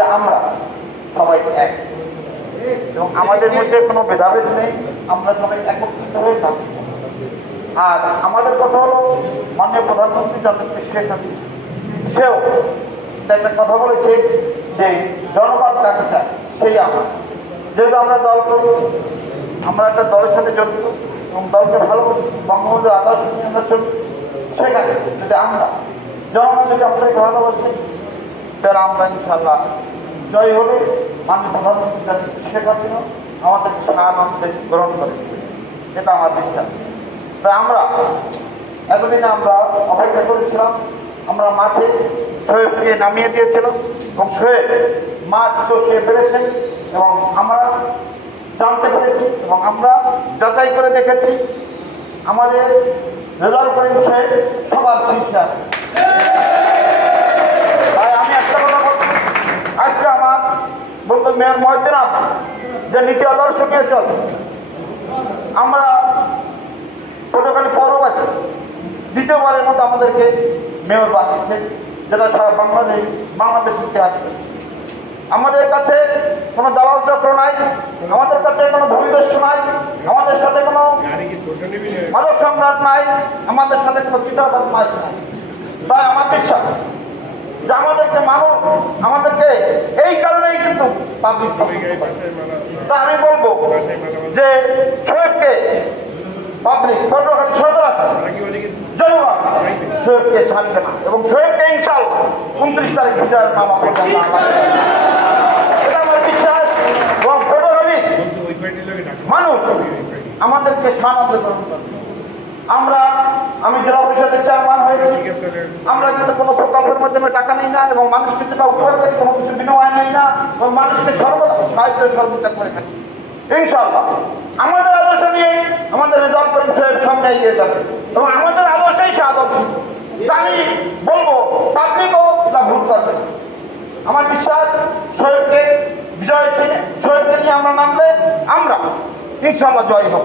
যে আমরা সবাই এক এবং আমাদের মধ্যে কোনো ভেদাভেদ নেই, আমরা সবাই একত্রিত হয়ে থাকি। আর আমাদের কথা হলো মাননীয় প্রধানমন্ত্রী জননেত্রী শেখ হাসিনা সেও একটা কথা বলেছে যে জনগণ কাকে চায় সেই আমরা। যেহেতু আমরা দল করি, আমরা একটা দলের সাথে জড়িত এবং দলকে ভালোবাসি, বঙ্গবন্ধু আদর্শ নিয়ে আমরা চলি, সেখানে যদি আমরা জনগণ যদি আমাদেরকে ভালোবাসি তাহলে আমরা ইনশাল্লাহ জয় হলে মাননীয় প্রধানমন্ত্রী শেখ হাসিনা আমাদেরকে সাহায্য গ্রহণ করে, এটা আমার বিশ্বাস। তাই আমরা এতদিনে আমরা অপেক্ষা করেছিলাম, আমরা মাঠে শোয়েবকে নামিয়ে দিয়েছিলাম এবং শোয়েব মাঠ চষিয়ে ফেলেছেন এবং আমরা জানতে পেরেছি এবং আমরা যাচাই করে দেখেছি আমাদের রেজাল্ট করে শোয়েব সবার শীর্ষে আছে। তাই আমি একটা কথা বলছি, আজকে আমার বলতো মেয়র মহিউদ্দিন যে নীতি আদর্শ নিয়ে চল, আমরা পটুয়াখালী পৌরবাসী দ্বিতীয়বারের মতো আমাদেরকে মেয়র বানিয়েছে, যেটা সারা বাংলাদেশ ইতিহাসে। আমাদের কাছে কোনো দালাল চক্র নাই, আমাদের কাছে কোনো ভূমিদস্যু নাই, আমাদের সাথে কোনো মাদক সম্রাট নাই, আমাদের সাথে কোনো চিটাবাদ নাই। তাই আমার বিশ্বাস যে আমাদেরকে মানুষ আমাদেরকে এই কারণেই কিন্তু পাবলিক। তা আমি বলবো যে শোয়েবকে পাবলিক পটুয়াখালী সদর আছে জনগণ শোয়েবকে ছাড়বে না এবং শোয়েবকে ইনশাআল্লাহ 29 তারিখ বিজয়ের মামা করবেন। এটা আমার বিশ্বাস এবং পটুয়াখালী মানুষ আমাদেরকে সাহায্য গ্রহণ করবে। আমি জেলা পরিষদের চেয়ারম্যান হয়েছি, আমরা কিন্তু কোনো প্রকল্পের মাধ্যমে টাকা নিই না এবং মানুষকে যেটা উপকার করি কোনো কিছু বিনিময় নেই না এবং মানুষকে সর্বদা সাহায্য সহযোগিতা করে থাকি। ইনশাআল্লাহ আমাদের আদর্শ নিয়ে আমাদের রেজাল্ট করে সামনে এগিয়ে যাবে এবং আমাদের আদর্শই সে আদর্শ। আমি বলবো পাবলিকও এটা ভুল করবে। আমার বিশ্বাস শোয়েবকে বিজয় শোয়েবকে নিয়ে আমরা নামলে আমরা ইনশাআল্লাহ জয় হব।